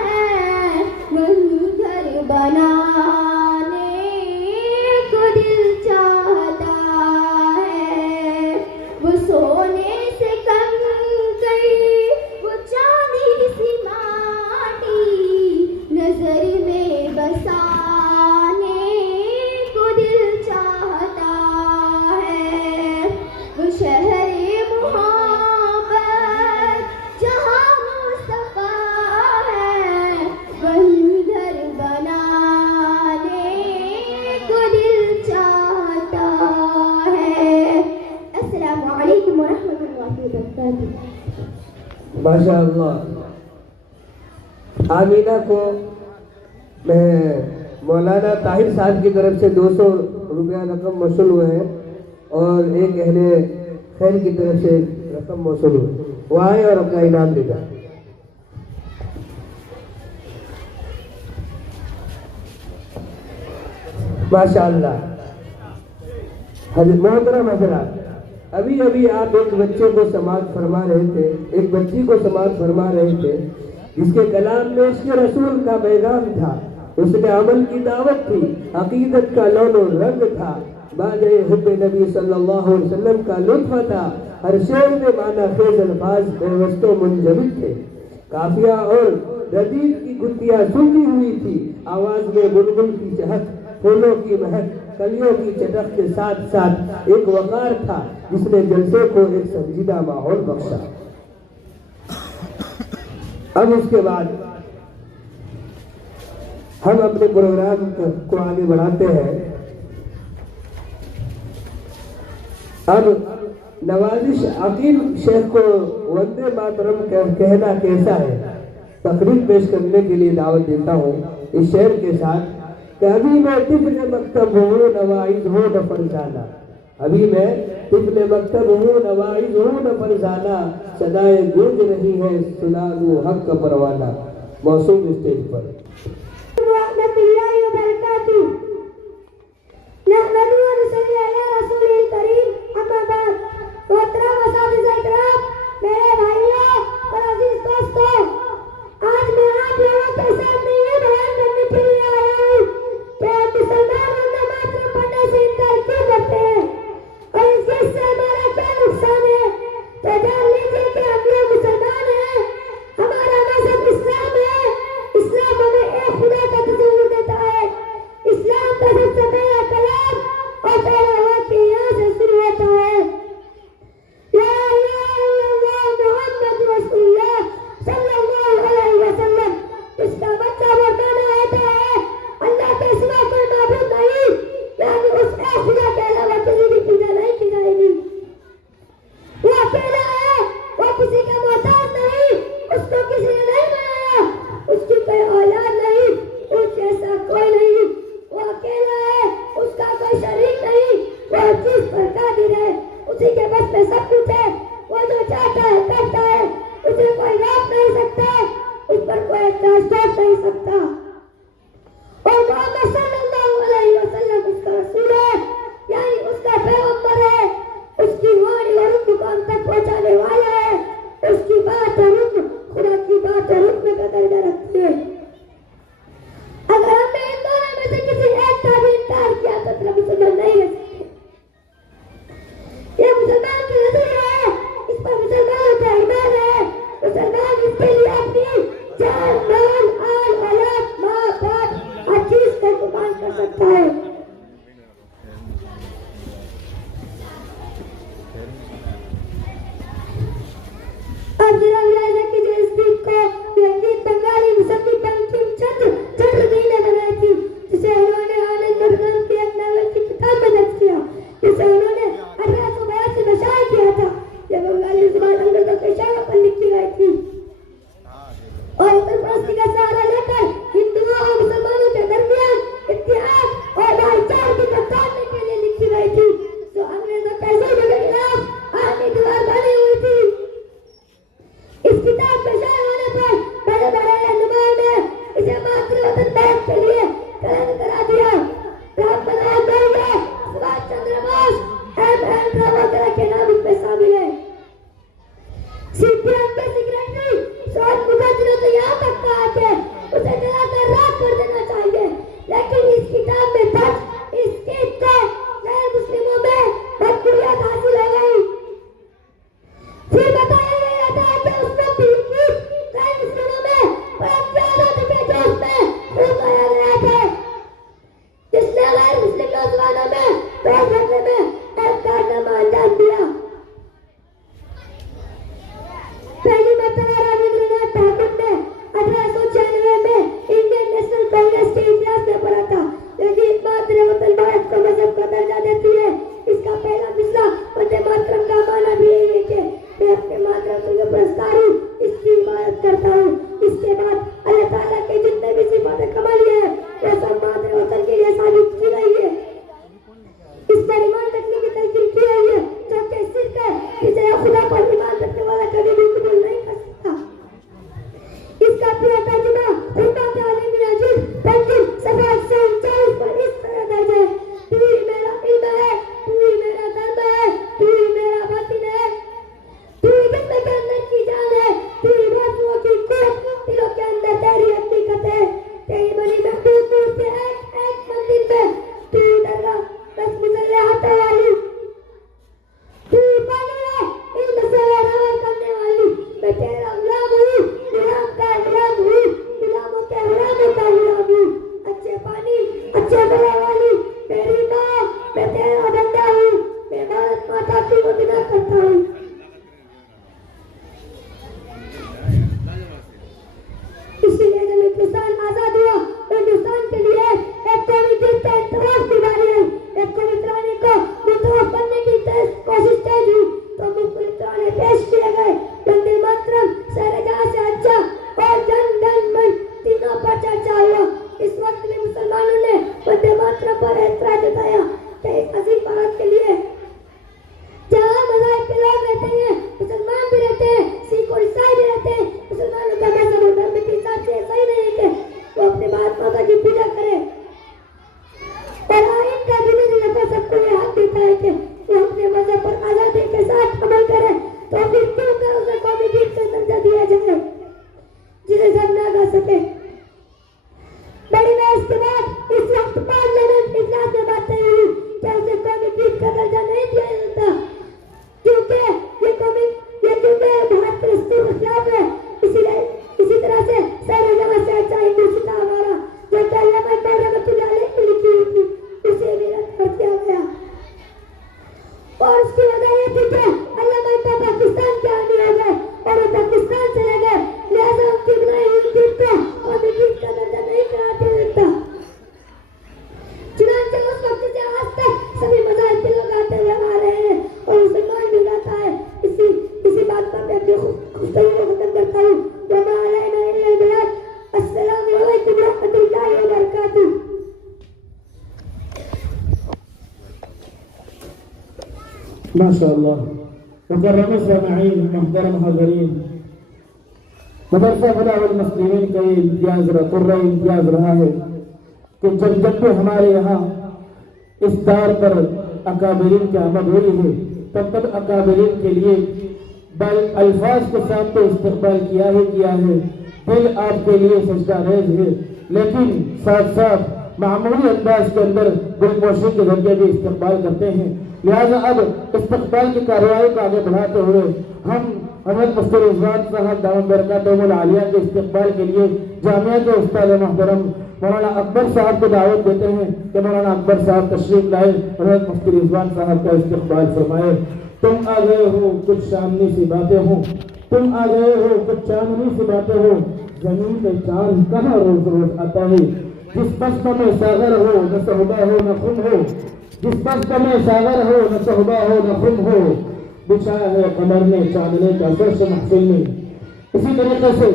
है, वही घर बनाने को दिल चाहता है। वो सोने से कंकड़, वो चांदी सी माटी, नजर में बसाने को दिल चाहता है। वो शहरे मोहब्बत जहाँ मुस्तफा है, वही घर बनाने को दिल चाहता है। अस्सलामु अलैकुम वरहमतुल्लाहि वबरकातुहू। माशाअल्लाह। आमीना को मैं मौलाना ताहिर साहब की तरफ से 200 रुपया रकम वसूल हुए हैं और एक अहले खैर की तरफ से रकम वसूल हुए। वो आए और अपना इनाम ले जाए। माशाअल्लाह। मोहतरम हज़रात, अभी अभी आप एक बच्चे को समाअत फरमा रहे थे, एक बच्ची को समाअत फरमा रहे थे, जिसके कलाम में इश्क़ रसूल का पैगाम था, उसमें अमल की दावत थी, अकीदत का लौन और रंग था, बादे हुब्बे नबी सल्लल्लाहु अलैहि वसल्लम का लुत्फ़ था, हर शेर में माना खेज अल्फाज बेवस्तो मुंजबित थे। काफिया और रदीफ की गुत्तियां सुलझी हुई थी। आवाज में बुलबुल की चहक, फूलों की महक, कलियों की चटक के साथ साथ एक वकार था जिसने जलसे को एक संजीदा माहौल बख्शा। अब उसके बाद हम अपने प्रोग्राम को आगे बढ़ाते हैं। अब नवाजिश अकील शेख को वंदे मातरम कहना कैसा है, तकरीर पेश करने के लिए दावत देता हूँ इस शेर के साथ। अभी मैं तिफले मकतब हूँ नवाइज हूँ न फरजाना, अभी मैं तिफले मकतब हूँ नवाइज हूँ न फरजाना, सदाए गूंज रही है सुना लूं हक का परवाना। मौसूम स्टेज पर मेरे भाइयों और अजीज दोस्तों, आज मैं आप लोगों के सामने ये बयान करने के लिए आया हूँ कि मुसलमान वंदे मातरम पढ़ने से इनकार क्यों करते हैं और इससे हमारा क्या नुकसान है। तो जान लीजिए कि हम लोग मुसलमान हैं, हमारा मजहब इस्लाम है। इस्लाम हमें एक खुदा का तस्वीर देता है। इस्लाम का सबसे पहला कलाम और पहला वाक्य यहाँ से शुरू होता है, इसका मतलब बताना होता है अल्लाह के सिवा कोई माबूद नहीं, यानी उस एक खुदा के अलावा किसी की पूजा नहीं की जाएगी। वो अकेला है, वो किसी का मोहताज नहीं, उसको किसी ने नहीं बनाया, उसकी कोई औलाद नहीं, कुछ ऐसा कोई नहीं। वो अकेला है, उसका कोई शरीक नहीं, वो हर चीज पर कादिर है, उसी के बस में सब कुछ है। वो जो चाहता है करता है, उसे कोई रोक नहीं सकता, उस पर कोई एतराज नहीं सकता। और मोहम्मद सल्लल्लाहु अलैहि वसल्लम उसका रसूल है, यानी उसका पैगंबर है, उसकी वाणी और हुक्म को हम तक पहुंचाने वाला है, उसकी बात और हुक्म खुदा की बात और हुक्म का दर्जा रखती है। अगर हमने इन दोनों में से किसी एक का भी इनकार किया तो फिर मुसलमान नहीं है। ये मुसलमान की नजरिया है, इस पर मुसलमानों का ईमान है। मुसलमान इसके लिए अपनी जान, माल, आल, औलाद, माँ बाप हर चीज का कुर्बान कर सकता है। अब जरा रियाजा कीजिए इस गीत को। यह गीत बंगाली मुसन्निफ बंकिम चंद्र जी ने बनाई थी, जिसे उन्होंने आनंद मुर्गन की एक नावल की किताब में दर्ज किया, जिसे उन्होंने 1882 में शाया किया था। यह बंगाली जुबान अंग्रेजों के इशारों पर लिखी गई थी और सरपरस्ती का सहारा लेकर हिंदुओं और मुसलमानों के दरमियान इत्तेहाद और भाईचारे को तोड़ने के लिए लिखी गई थी, जो अंग्रेजों के जुल्म के खिलाफ आखिरी दीवार बनी हुई थी। इस किताब में शाया होने पर बड़े बड़े रहनुमाओं ने इसे मातृवतन बैंक के लिए कलम करा दिया। रामनाथ गोडसे, सुभाष चंद्र बोस, M.N. राव वगैरह के नाम इसमें शामिल है। सीपीएम के सेक्रेटरी शौकत मुखर्जी ने तो यहाँ तक कहा कि उसे जलाकर राख कर देना चाहिए, लेकिन इस किताब में दर्ज इस गीत को गैर मुस्लिमों में मकबूलियत हासिल हो गई। फिर बताया गया था कि उस वक्त भी गैर मुस्लिमों में बड़ा ज्यादा के जोश में खूब गाया गया था, जिसने गैर मुस्लिम नौजवानों में वोट रखने में एक कारनामा अंजाम दिया। पहली मरतबा रविंद्रनाथ ठाकुर ने 1896 में इंडियन नेशनल कांग्रेस के इतिहास में पढ़ा था। यह गीत मातृ वतन भारत को मजहब का दर्जा देती है। इसका पहला मिसरा वंदे मातरम का माना भी यही है कि मैं अपने मातृभूमि को पुरस्कार हूँ, इसकी इबादत करता हूँ। इसके बाद अल्लाह ताला के जितने भी सिफातें कमाली है वो सब मातृ वतन के लिए साबित की गई है। इस पर ईमान रखने की तलकीन की गई है, जो कि सिर्फ है जिसे खुदा पर ईमान रखने वाला कभी भी कबूल नहीं कर सकता। इसका पूरा तर्जुमा हुम्मत आलमी अजीज बंकिम सफा 139 पर इस तरह दर्ज है, तू ही मेरा इल्म है, तू ही मेरा धर्म है, तू ही मेरा बातिन है, तू ही जिस्म के अंदर की जान है, तू ही बाजुओं की कुव्वत, दिलों के अंदर तेरी हकीकत है, तेरी बनी महबूब नूर से एक एक मंदिर माशाअल्लाह। मुकर्रम सामईन, मुहतरम हाज़रीन, मदरसा फलाहुल मुस्लिमीन का ये इम्तियाज़ रहा है कि जब भी हमारे यहाँ इस दार पर अकाबरीन की आमद हुई है तब अकाबरीन के लिए अल्फाज के साथ तो इस्तकबाल किया है, दिल आपके लिए सजदा रेज है, लेकिन साथ साथ मामूली अंदाज के अंदर गुलपोशी के जरिए भी इस्तकबाल करते हैं। लिहाजा अब इस्तकबाल की कार्रवाई को आगे बढ़ाते हुए हम हज़रत मुफ्ती रिजवान साहब दामद बरकातहुल आलिया के इस्तकबाल के लिए जामिया के उस्ताद मुहतरम मौलाना अकबर साहब को दावत देते हैं कि मौलाना अकबर साहब तशरीफ लाए, हज़रत मुफ्ती रिजवान साहब का इस्तकबाल फरमाए। तुम आ गए हो कुछ चांदनी सी बातें हो, तुम आ गए हो कुछ चांदनी सी बातें हो, जमीन पे चांद कहाँ रोज रोज आता है। जिस बस्ता में सागर हो न सहबा हो न खुम हो, जिस बस्ता में सागर हो न सहबा हो न खुम हो, बिछाया है कमर ने चांदने का फर्श महफिल में। इसी तरीके से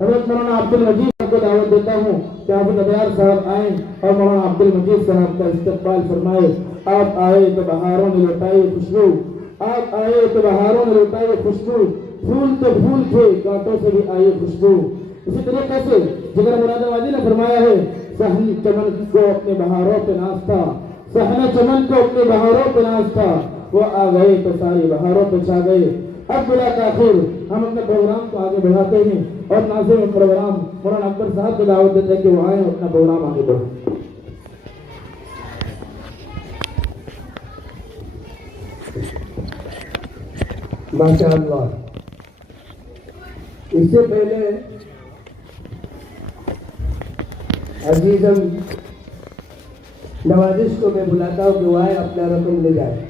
हज़रत मौलाना अब्दुल मजीद साहब को दावत देता हूँ कि आप नदियार साहब आए और मौलाना अब्दुल मजीद साहब का इस्तकबाल फरमाए। आप आए तो बहारों ने लुटाई खुशबू, आप आए तो बहारों ने लुटाई खुशबू, फूल तो फूल थे कांटों से भी आई खुशबू। इसी तरीके से जिगर मुरादाबादी ने फरमाया है, सहन चमन को अपने बहारों पे नाचता, सहन चमन को अपने बहारों पे नाचता, वो आ गए तो सारी बहारों पे छा गए। अब बिला ताखिर हम अपने प्रोग्राम को आगे बढ़ाते हैं और नाज़िम प्रोग्राम मौलाना अकबर साहब को दावत देते हैं कि वो आए अपना प्रोग्राम आगे बढ़ाएं। माशाअल्लाह। इससे पहले अजीजम नवाजिश को मैं बुलाता हूँ कि वो आए अपना रकम ले जाए।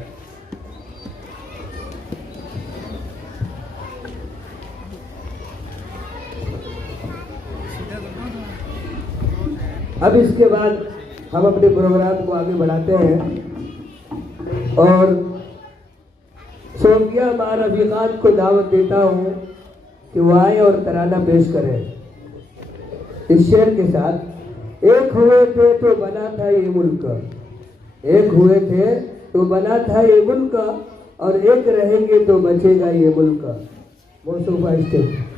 अब इसके बाद हम अपने प्रोग्राम को आगे बढ़ाते हैं और सोफिया मारफीकात को दावत देता हूँ कि वो आए और तराना पेश करें इस शेर के साथ। एक हुए थे तो बना था ये मुल्क, एक हुए थे तो बना था ये मुल्क, और एक रहेंगे तो बचेगा ये मुल्क। वो सोफा स्टेज के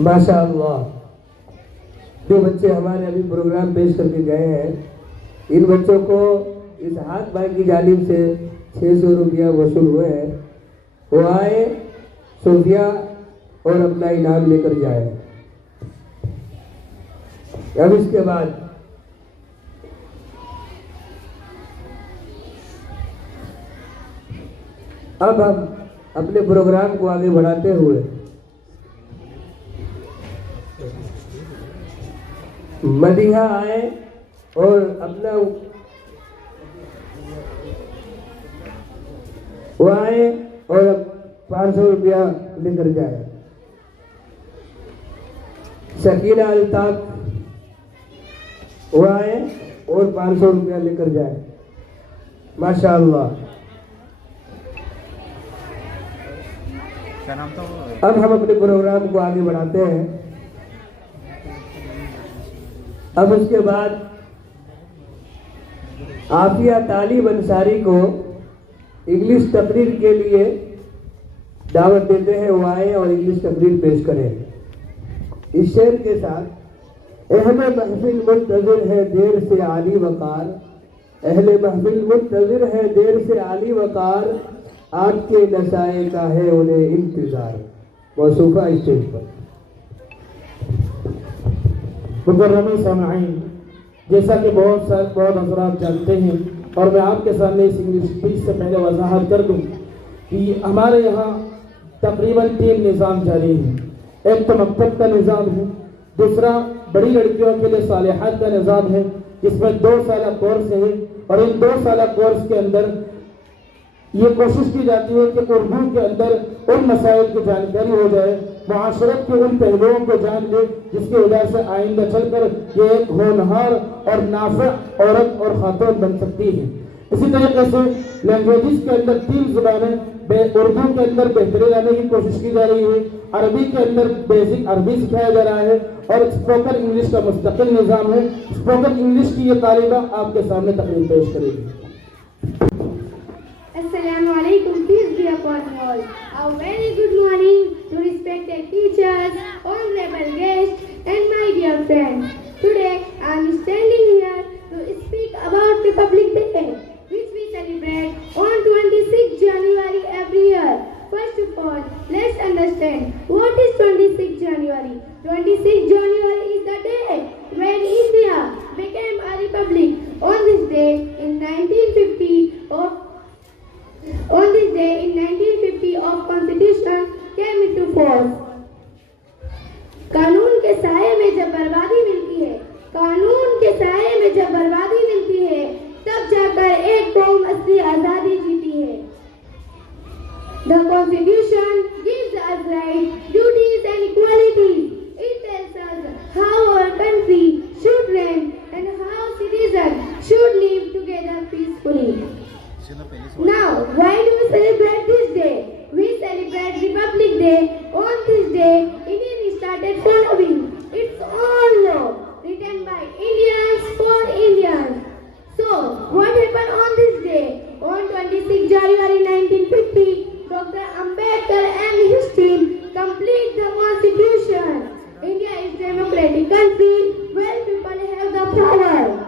माशाअल्लाह, जो बच्चे हमारे अभी प्रोग्राम पेश करके गए हैं, इन बच्चों को इस हाथ भाई की जानिब से 600 रुपया वसूल हुए हैं। वो आए सोफिया और अपना इनाम लेकर जाए। अब इसके बाद अब हम अपने प्रोग्राम को आगे बढ़ाते हुए मदीहा आए और अपना वो आए और 500 रुपया लेकर जाए। शकीना अल्ताफ वो आए और 500 रुपया लेकर जाए। माशाअल्लाह। क्या नाम था वो? अब हम अपने प्रोग्राम को आगे बढ़ाते हैं। अब उसके बाद आफिया तालिब अंसारी को इंग्लिश तकरीर के लिए दावत देते हैं। वो आए और इंग्लिश तकरीर पेश करें इस शेर के साथ। अहले महफिल मुंतज़िर है देर से आली वकार, अहले महफिल मुंतज़िर है देर से आली वकार, आपके नसाए का है उन्हें इंतजार। मौसूफा स्टेज पर। मुकर्रम सामईन, जैसा कि बहुत हज़रात जानते हैं और मैं आपके सामने इस इंग्लिश स्पीच से पहले वजाहत कर दूं कि हमारे यहाँ तकरीबन 3 निज़ाम जारी हैं। एक तो मकतब का निज़ाम है, दूसरा बड़ी लड़कियों के लिए सालिहात का निज़ाम है जिसमें 2 साल कोर्स है और इन 2 साल कोर्स के अंदर ये कोशिश की जाती है कि उर्दू के अंदर उन मसाइल की जानकारी हो जाए, मुआशरत के उन पहलुओं को जान ले जिसकी वजह से आइंदा चलकर ये एक होनहार और नाफ़ा औरत और खातून बन सकती है। इसी तरीके से लैंग्वेजेस के अंदर 3 ज़ुबानें, उर्दू के अंदर बेहतरी लाने की कोशिश की जा रही है, अरबी के अंदर बेसिक अरबी सिखाया जा रहा है और स्पोकन इंग्लिश का मुस्तकिल निज़ाम है। स्पोकन इंग्लिश की ये तालिबा आपके सामने तकरीर पेश करेगी। Assalamu alaikum, peace be upon you all. A very good morning to respected teachers, honorable guests, and my dear friends. Today I am standing here to speak about Republic Day, which we celebrate on 26 January every year. First of all, let's understand what is 26 January. 26 January is the day when India became a republic. On this day in 1950 of Constitution came into force. कानून के साये में जब बर्बादी मिलती है, कानून के साये में जब बर्बादी मिलती है, तब जाकर एक कौम असली आजादी जीती है। The Constitution gives us rights, duties and equalities. It tells us how our country should run and how citizens should live together peacefully. Now, why do we celebrate this day? We celebrate Republic Day. On this day, Indians started following its own law, written by Indians for Indians. So, what happened on this day? On 26 January 1950, Dr. Ambedkar and his team complete the Constitution. India is a democratic country where people have the power.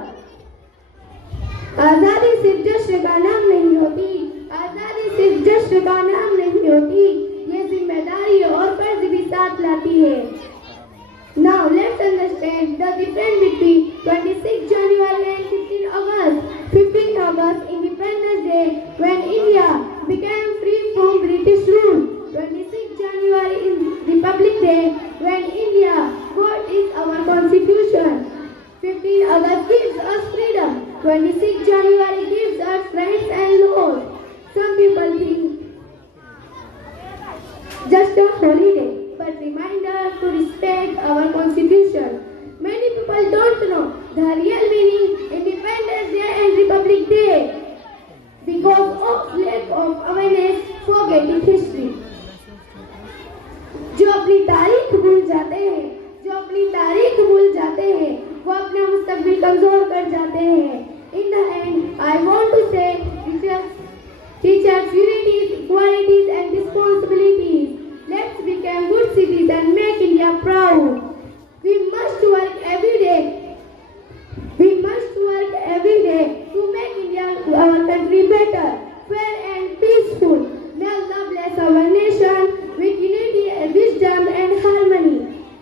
आजादी सिर्फ जश्न का नाम नहीं होती, आजादी सिर्फ जश्न का नाम नहीं होती, ये जिम्मेदारी और फर्ज भी साथ लाती है। Now let's understand the difference between 26 January and 15 August. 15 August, Independence Day, when India became free from British rule. 26 January is Republic Day, when India got is our Constitution. 15 August gives us freedom. 26 January gives us rights and laws. Some people think just a holiday, but reminder to respect our Constitution. Many people don't know the real meaning Independence Day and Republic Day because of lack of awareness, forgetting history. जो अपनी तारीख भूल जाते हैं, जो अपनी तारीख भूल जाते हैं, वो अपना मुस्तकबिल कमजोर कर जाते हैं। In the end, I want to say teachers, unities, equalities and responsibilities. Let's become good citizens and make India are proud. We must work every day. We must work every day to make India, our country, better, fair and peaceful. May Allah bless our nation with unity, wisdom and harmony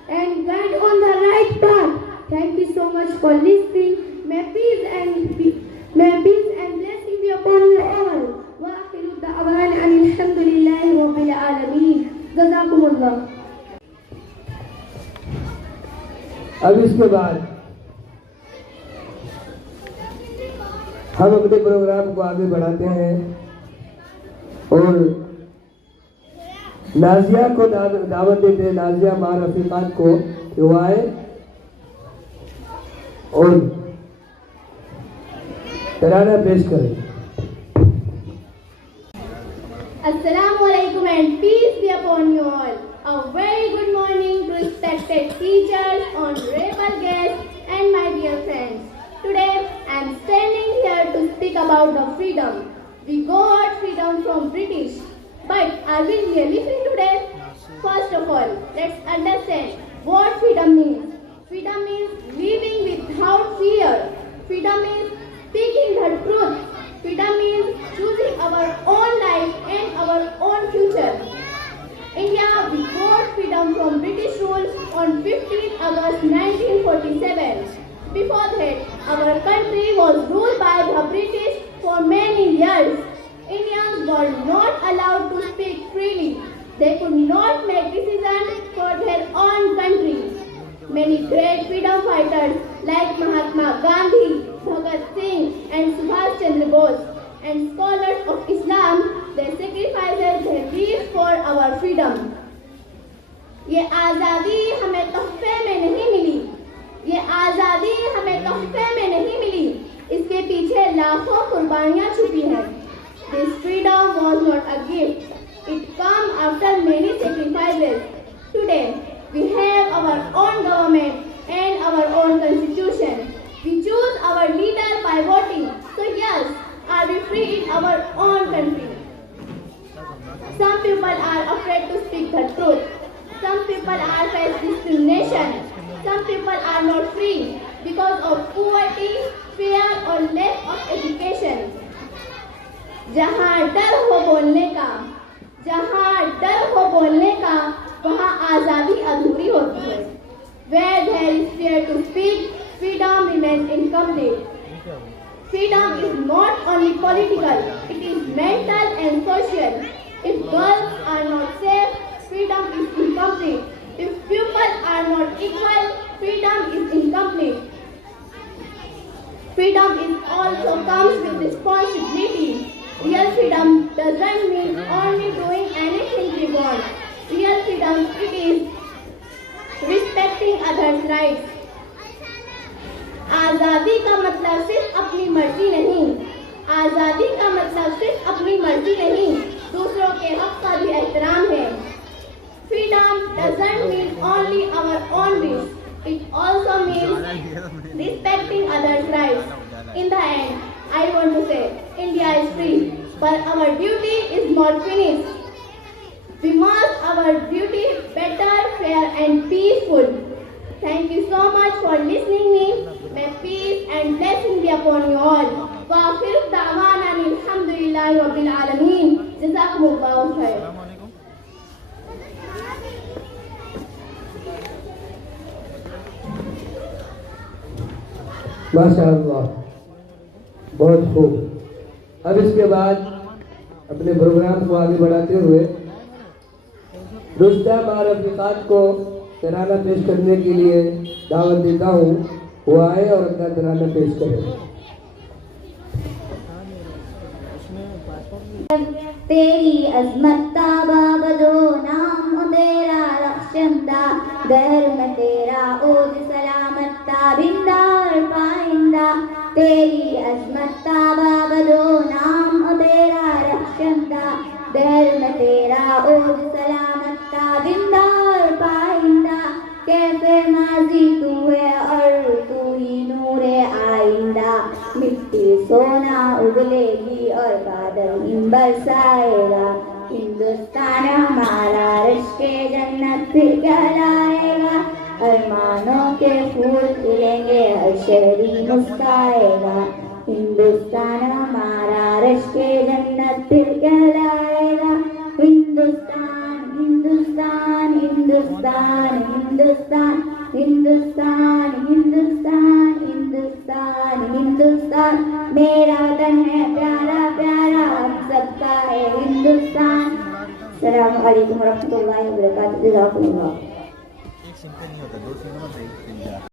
and guide on the right path. Thank you so much for listening. May peace and blessing be upon you all. Wa akhiru da'wana alhamdulillahi rabbil alamin. Jazakumullah. अब इसके बाद हम अपने programme को आगे बढ़ाते हैं और नाजिया को दावत देते हैं, नाजिया माँ रफीकात को कि वो आए और तराना पेश करें। Assalamualaikum and peace be upon you all. A very good morning to respected teachers, honorable guests and my dear friends. Today I am standing here to speak about the freedom. We got freedom from British. But are we really free today? First of all, let's understand what freedom means. Freedom means living without fear. Freedom means speaking the truth. Freedom means choosing our own life and our own future. India, we got freedom from British rule on 15th August 1947. Before that, our country was ruled by the British for many years. Indians were not allowed to speak freely. They could not make decisions for their own country. Many great freedom fighters like Mahatma Gandhi, Bhagat Singh and Subhash Chandra Bose and scholars of Islam, they sacrificed their lives for our freedom. ये आज़ादी हमें तोहफे में नहीं मिली. ये आज़ादी हमें तोहफे में नहीं मिली. इसके पीछे लाखों कुर्बानियाँ छुपी हैं. This freedom was not a gift. It came after many sacrifices. Today, we have our own government and our own constitution. We choose our leader by voting. So yes, are we free in our own country? Some people are afraid to speak the truth. Some people are face discrimination. Some people are not free because of poverty, fear or lack of education. जहाँ डर हो बोलने का, वहाँ आज़ादी अधूरी होती है. Where there is fear to speak, freedom remains incomplete. Freedom is not only political, it is mental and social. If girls are not safe, freedom is incomplete. If people are not equal, freedom is incomplete. Freedom is also comes with responsibility. Real freedom doesn't mean only doing anything we want. Real freedom, it is respecting others' rights. आज़ादी का मतलब सिर्फ अपनी मर्जी नहीं. आज़ादी का मतलब सिर्फ अपनी मर्जी नहीं, दूसरों के हक का भी एहतराम है. Freedom doesn't mean only our own wish. It also means respecting others' rights. In the end, I want to say, India is free, but our duty is not finished. We must our duty better, fair and peaceful. Thank you so much for listening me. May peace and blessing be upon you all. Wa akhiru da'wana alhamdulillahi rabbil alamin. Jazakumullahu khair. माशाअल्लाह, बहुत खूब. अब इसके बाद अपने programme को आगे बढ़ाते हुए रुस्ता माँ रफीकात को तराना पेश करने के लिए दावत देता हूँ. वो आए और अपना तराना पेश करें. तेरी अज़मत ताबा बदो नाम तेरा रख्शंदा, दहर में तेरा ओज सलामत ताबिंदा और पाइंदा. तेरी अज़मत ताबा बदो नाम तेरा रख्शंदा, दहर में तेरा ओज सलामत ताबिंदा और पाइंदा. कैसे माजी तू है और तू ही नूरे आइंदा. मिट्टी सोना उगलेगी और बादल हिम बरसाएगा. हिंदुस्तान हमारा रिश्के जन्नत फिर कहलाएगा. अरमानों के फूल खिलेंगे, हर शहरी मुस्काएगा। हिंदुस्तान हमारा रश्के जन्नत फिर कहलाएगा। हिंदुस्तान हिंदुस्तान हिंदुस्तान हिंदुस्तान हिंदुस्तान हिंदुस्तान हिंदुस्तान हिंदुस्तान मेरा वतन है प्यारा प्यारा, हम सबका है हिंदुस्तान। अस्सलामु अलैकुम वरहमतुल्लाहि वबरकातुहू। एक सिंपल नहीं होता, दो सिंगल होता है, एक